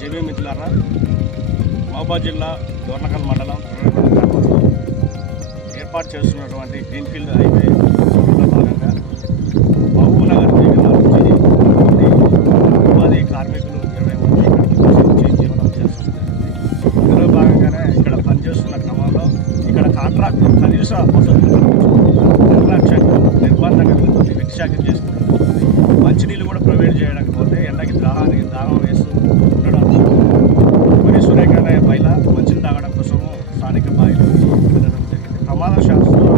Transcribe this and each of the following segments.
JB మిత్రులారా, మహబూబాబాద్ జిల్లా దోర్నకల్ మండలం తుర్రగొండ గ్రామంలో ఏర్పాటు చేస్తున్నటువంటి గ్రీన్ఫీల్డ్ హైవే పనుల్లో భాగంగా మహబూబ్నగర్ జిల్లా నుంచి ఉపాధి కార్మికులు 20 మంది ఇక్కడికి వచ్చి జీవనం చేస్తుంది. ఇందులో భాగంగానే ఇక్కడ పనిచేస్తున్న క్రమంలో ఇక్కడ కాంట్రాక్టర్ కనీస వసతులు నిర్లక్ష్యంగా నిర్బంధంగా రిక్షాకి చేసుకుంటుంది. మంచినీళ్ళు కూడా ప్రొవైడ్ చేయడానికి పోతే ఎండకి దాహం వేస్తూ ఉండడంతో కొన్ని సురేఖనే బయట మంచిని తాగడం కోసము స్థానిక బావిలో వెళ్ళడం జరిగింది. ప్రమాదశాస్త్రంలో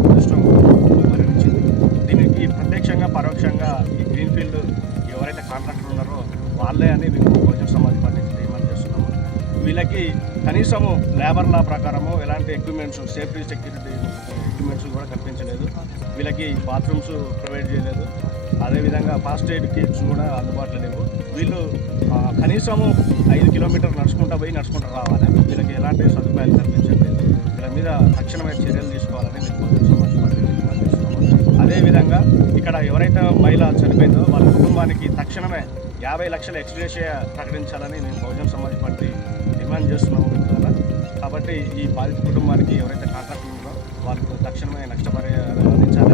అదృష్టం మరణించింది. దీనికి ప్రత్యక్షంగా పరోక్షంగా ఈ గ్రీన్ఫీల్డ్ ఎవరైతే కాంట్రాక్టర్ ఉన్నారో వాళ్ళే అని మేము బహుజన సమాజ్ పార్టీ డిమాండ్ చేస్తున్నాము. వీళ్ళకి కనీసము లేబర్ లా ప్రకారము ఎలాంటి ఎక్విప్మెంట్స్ సేఫ్టీ సెక్యూరిటీ ఎక్విప్మెంట్స్ కూడా కల్పించలేదు. వీళ్ళకి బాత్రూమ్స్ ప్రొవైడ్ చేయలేదు. అదేవిధంగా ఫాస్ట్ ఎయిడ్ కిట్స్ కూడా అందుబాటులో లేవు. వీళ్ళు కనీసము 5 కిలోమీటర్లు నడుచుకుంటూ రావాలి. వీళ్ళకి ఎలాంటి సదుపాయాలు కల్పించట్లేదు. వీళ్ళ మీద తక్షణమైన చర్యలు తీసుకోవాలని మేము బహుజన సమాజ్ పార్టీ డిమాండ్ చేస్తున్నాము. అదేవిధంగా ఇక్కడ ఎవరైతే మహిళ చనిపోయిందో వాళ్ళ కుటుంబానికి తక్షణమే 50 లక్షల ఎక్స్గ్రేషియా ప్రకటించాలని మేము బహుజన సమాజ్ పార్టీ డిమాండ్ చేస్తున్నాము మిత్రులారా. కాబట్టి ఈ బాధిత కుటుంబానికి ఎవరైతే కాంట్రాక్టర్ ఉన్నారో వాళ్ళకు తక్షణమే నష్టపరిహారం అందించాలి.